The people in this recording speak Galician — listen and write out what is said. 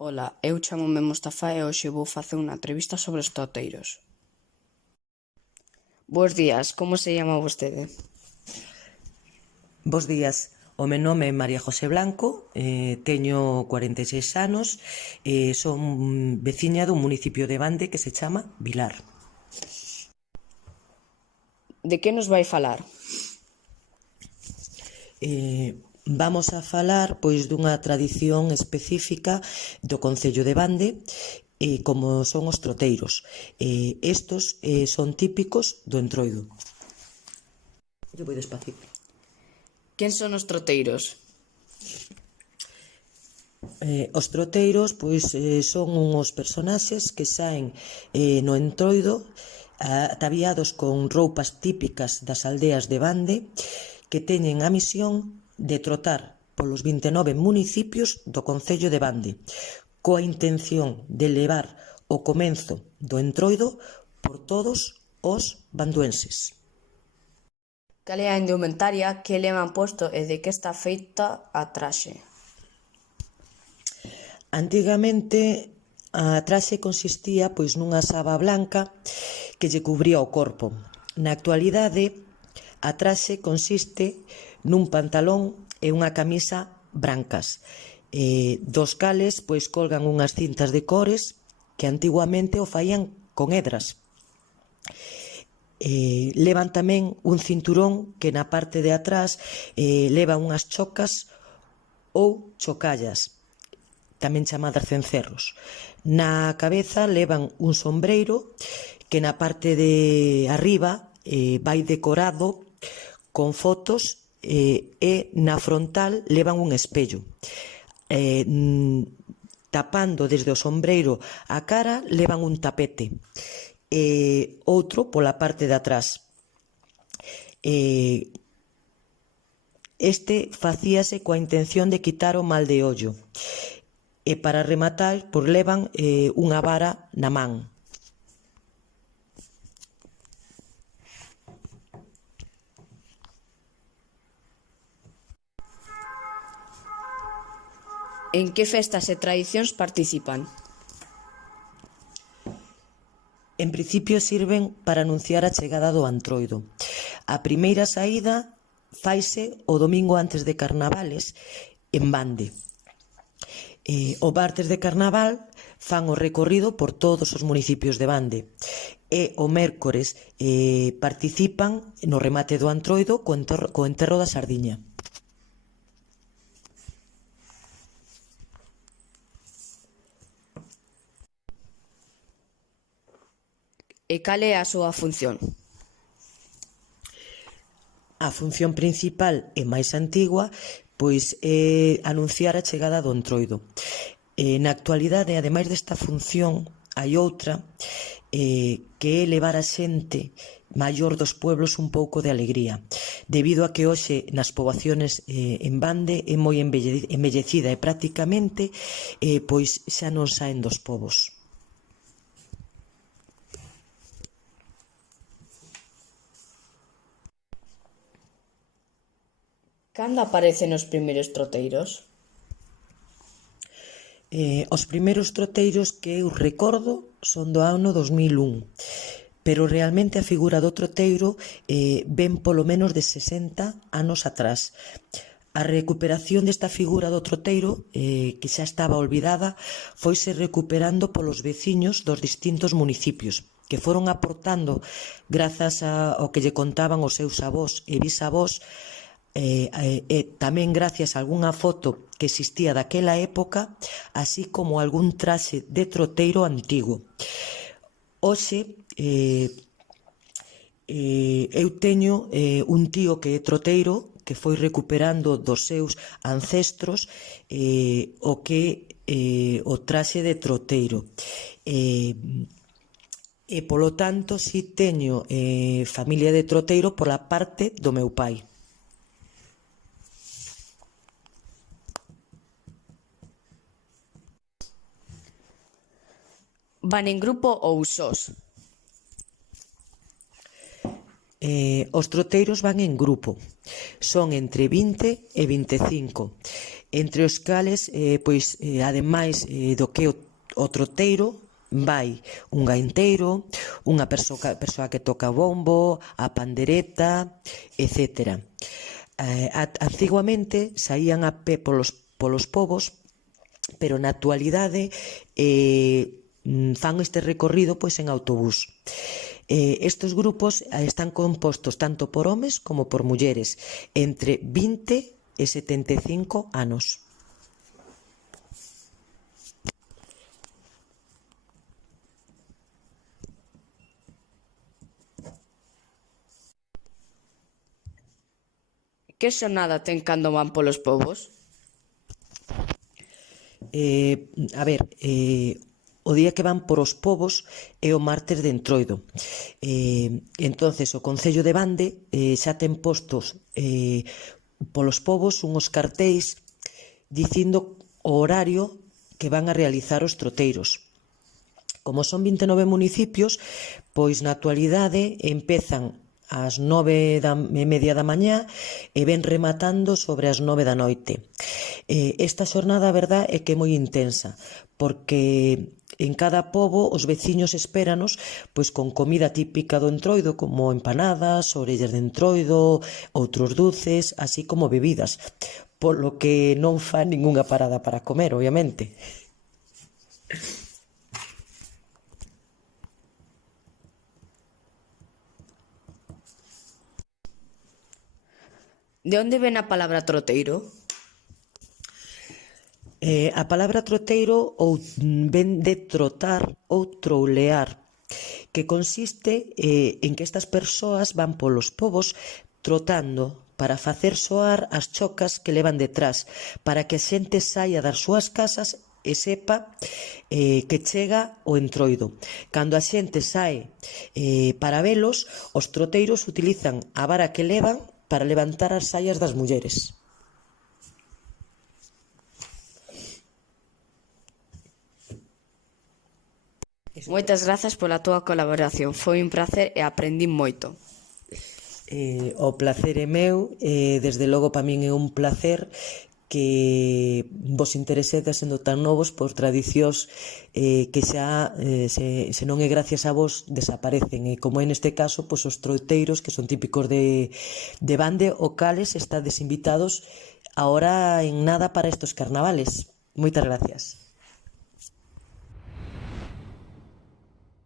Ola, eu chamome Mustafa e hoxe vou facer unha entrevista sobre os troteiros. Bos días, como se llama vostede? Bos días, o meu nome é María José Blanco, teño 46 anos e son veciña dun municipio de Bande que se chama Vilar. De que nos vai falar? Vamos a falar pois dunha tradición específica do concello de Bande, como son os troteiros. Estos son típicos do Entroido. Eu vou despacito. Quen son os troteiros? Os troteiros pois son uns personaxes que saen no Entroido ataviados con roupas típicas das aldeas de Bande que teñen a misión de trotar polos 29 municipios do concello de Bande coa intención de levar o comenzo do Entroido por todos os banduenses. Cal é a indumentaria que levan posto e de que está feita a traxe? Antigamente a traxe consistía pois nunha saba blanca que lle cubría o corpo. Na actualidade a traxe consiste nun pantalón e unha camisa brancas, dos cales pois colgan unhas cintas de cores que antiguamente o faían con hedras. Levan tamén un cinturón que na parte de atrás leva unhas chocas ou chocallas, tamén chamadas cencerros. Na cabeza levan un sombreiro que na parte de arriba vai decorado con fotos e na frontal levan un espello. Tapando desde o sombreiro a cara levan un tapete e outro pola parte de atrás. Este facíase coa intención de quitar o mal de ollo e para rematar pois levan unha vara na man. En que festas e tradicións participan? En principio sirven para anunciar a chegada do Antroido. A primeira saída faise o domingo antes de Carnavales en Bande. O martes de Carnaval fan o recorrido por todos os municipios de Bande e o mércores participan no remate do Antroido co enterro da sardiña. E cal é a súa función? A función principal e máis antigua pois é anunciar a chegada do Entroido. Na actualidade, ademais desta función, hai outra que é levar a xente maior dos pueblos un pouco de alegría, debido a que hoxe nas poboaciones en Bande é moi envellecida e prácticamente pois xa non saen dos pobos. Cando aparecen os primeiros troteiros? Os primeiros troteiros que eu recordo son do ano 2001, pero realmente a figura do troteiro ven polo menos de 60 anos atrás. A recuperación desta figura do troteiro, que xa estaba olvidada, foise recuperando polos veciños dos distintos municipios, que foron aportando, grazas ao que lle contaban os seus avós e bisavós, e tamén gracias a algunha foto que existía daquela época, así como algún traxe de troteiro antigo. Hoxe eu teño un tío que é troteiro, que foi recuperando dos seus ancestros o que o traxe de troteiro. E polo tanto si teño familia de troteiro pola parte do meu pai. Van en grupo ou sós? Os troteiros van en grupo, son entre 20 e 25 entre os cales, ademais do que o troteiro, vai un gaiteiro, unha persoa que toca bombo, a pandereta, etc. Antiguamente saían a pé polos pobos, pero na actualidade fan este recorrido en autobús. Estes grupos están compostos tanto por homes como por mulleres, entre 20 e 75 anos. Que xornada ten cando van polos pobos? O día que van por os pobos é o martes de Entroido. Entonces o Concello de Bande xa ten postos polos pobos unhos cartéis dicindo o horario que van a realizar os troteiros. Como son 29 municipios, pois na actualidade empezan ás 9:30 da mañá e ven rematando sobre as 9 da noite. Esta xornada, a verdad, é que é moi intensa, porque en cada pobo os veciños espéranos con comida típica do Entroido, como empanadas, orellas de Entroido, outros dulces, así como bebidas, polo que non fan ningunha parada para comer, obviamente. De onde ven a palabra troteiro? A palabra troteiro ven de trotar ou troulear, que consiste en que estas persoas van polos pobos trotando para facer soar as chocas que levan detrás, para que a xente saia das súas casas e sepa que chega o Entroido. Cando a xente sae para velos, os troteiros utilizan a vara que levan para levantar as saias das mulleres. Moitas grazas pola túa colaboración, foi un placer e aprendín moito. O placer é meu, desde logo para min é un placer que vos interesedes sendo tan novos por tradicións que xa, se non é gracias a vos, desaparecen, e como é neste caso, os troiteiros, que son típicos de Bande, o cales estades invitados ahora en nada para estos carnavales. Moitas gracias.